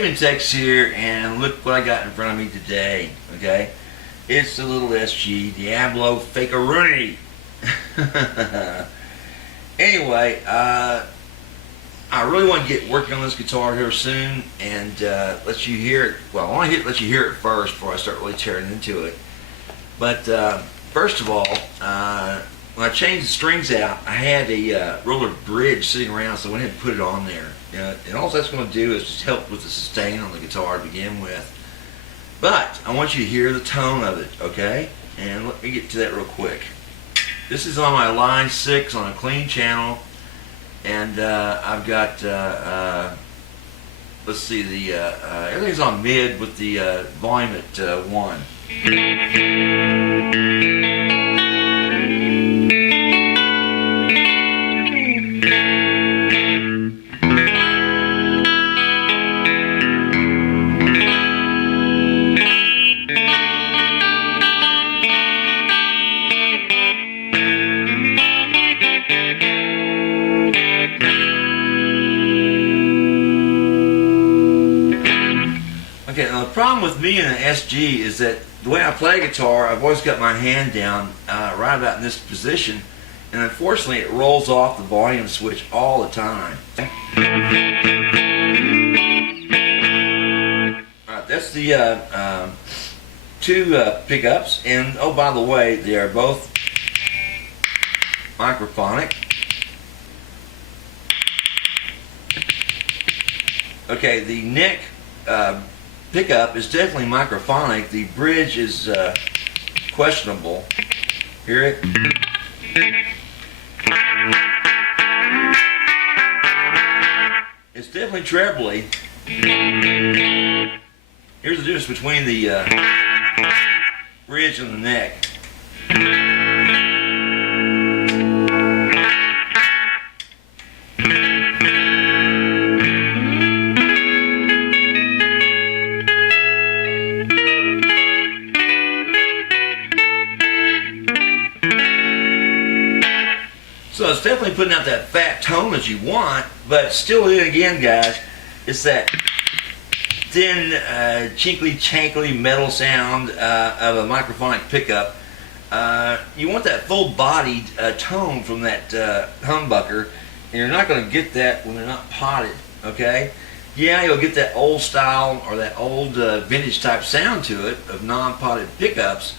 Raven Tex here, and look what I got in front of me today. Okay, it's the little SG Diablo Fakeroonie. Anyway, I really want to get working on this guitar here soon and let you hear it. Well, I want to let you hear it first before I start really tearing into it. But first of all, when I changed the strings out, I had a roller bridge sitting around, so I went ahead and put it on there. And all that's going to do is just help with the sustain on the guitar to begin with. But I want you to hear the tone of it, okay? And let me get to that real quick. This is on my line 6 on a clean channel, and I've got let's see, the everything's on mid with the volume at 1. Okay, now the problem with me and an SG is that the way I play guitar, I've always got my hand down right about in this position, and unfortunately it rolls off the volume switch all the time. Alright, that's the 2 pickups, and oh, by the way, they are both microphonic. Okay, the neck pickup is definitely microphonic. The bridge is questionable. Hear it? It's definitely trebly. Here's the difference between the bridge and the neck. So it's definitely putting out that fat tone that you want, but still, again, guys, it's that thin, chinkly, chankly metal sound of a microphonic pickup. You want that full-bodied tone from that humbucker, and you're not going to get that when they're not potted, okay? Yeah, you'll get that old style or that old vintage type sound to it of non-potted pickups,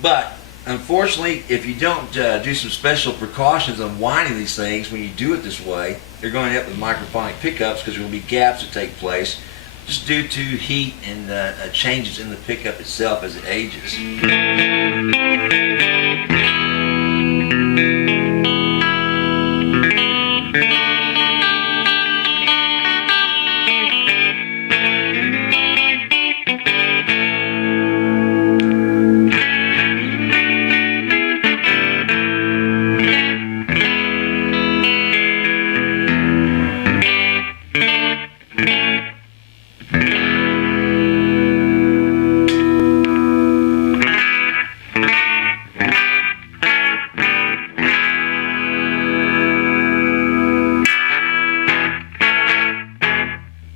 but unfortunately, if you don't do some special precautions on winding these things when you do it this way, you're going to end up with microphonic pickups because there will be gaps that take place just due to heat and changes in the pickup itself as it ages.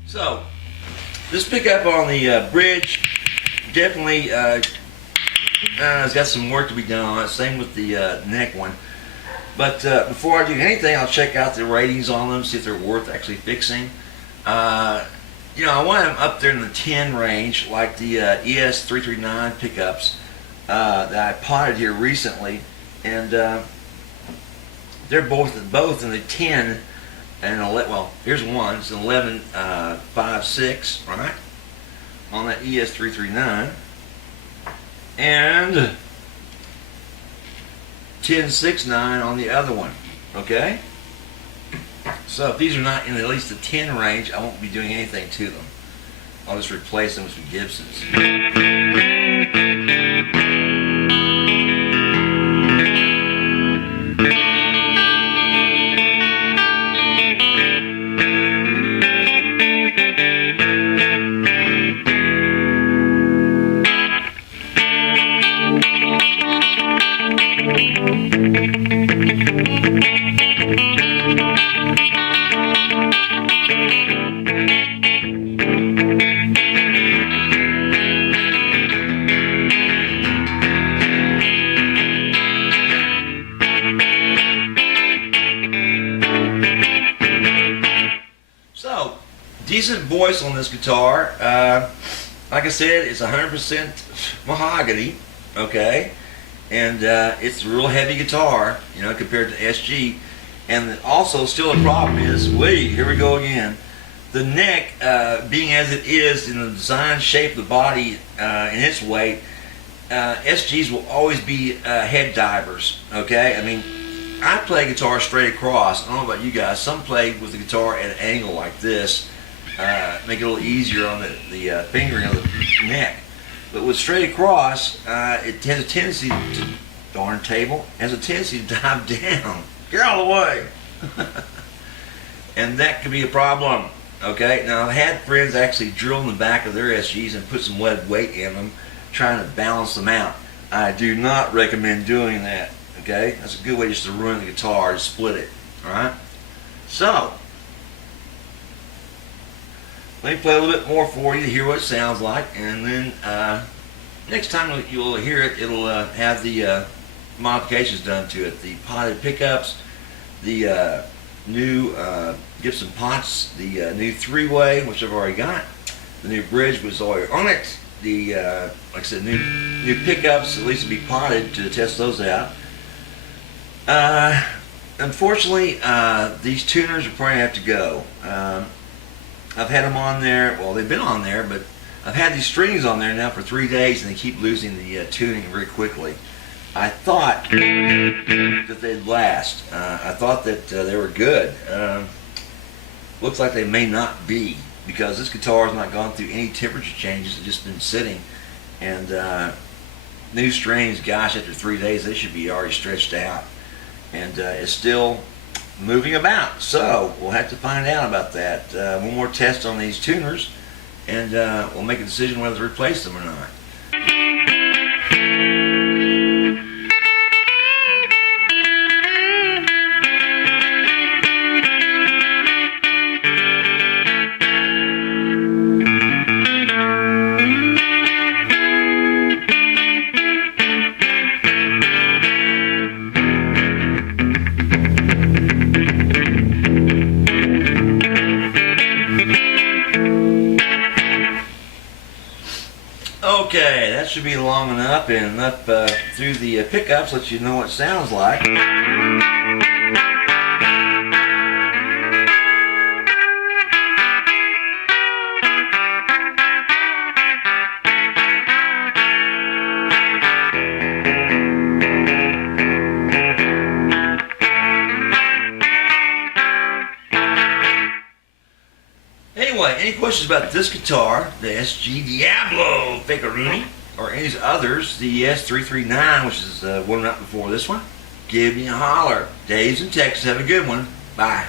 So, this pickup on the bridge definitely has got some work to be done on it. Same with the neck one. But before I do anything, I'll check out the ratings on them, see if they're worth actually fixing. You know, I want them up there in the 10 range, like the ES339 pickups that I potted here recently, and they're both in the 10. And well, here's one. It's an 11.56, right, on that ES339, and 10.69 on the other one. Okay. So if these are not in at least the 10 range, I won't be doing anything to them. I'll just replace them with some Gibsons. decent voice on this guitar. Like I said, it's 100% mahogany, okay? And it's a real heavy guitar, you know, compared to SG. And also, still a problem is, wait, here we go again. The neck, being as it is in the design, shape of the body, and its weight, SGs will always be head divers, okay? I mean, I play guitar straight across. I don't know about you guys. Some play with the guitar at an angle like this, make it a little easier on the fingering of the neck. But with straight across, it has a tendency to, darn table, has a tendency to dive down. Get out of the way! And that could be a problem, okay? Now, I've had friends actually drill in the back of their SGs and put some lead weight in them, trying to balance them out. I do not recommend doing that, okay? That's a good way just to ruin the guitar, to split it, alright? So, let me play a little bit more for you to hear what it sounds like, and then next time you'll hear it, it'll have the modifications done to it. The potted pickups, the new Gibson Pots, the new three-way, which I've already got. The new bridge was already on it. The like I said, new pickups, at least to be potted to test those out. Unfortunately, these tuners are probably have to go. I've had them on there. Well, they've been on there, but I've had these strings on there now for 3 days, and they keep losing the tuning very quickly. I thought that they'd last. I thought that they were good. Looks like they may not be, because this guitar has not gone through any temperature changes. It's just been sitting. And new strings, gosh, after 3 days, they should be already stretched out. And it's still moving about. So we'll have to find out about that. One more test on these tuners, and we'll make a decision whether to replace them or not. Okay, that should be long enough, and enough through the pickups, let you know what it sounds like. Anyway, any questions about this guitar, the SG Diablo Fakeroonie, or any others, the ES339, which is one right before this one, give me a holler. Dave's in Texas. Have a good one. Bye.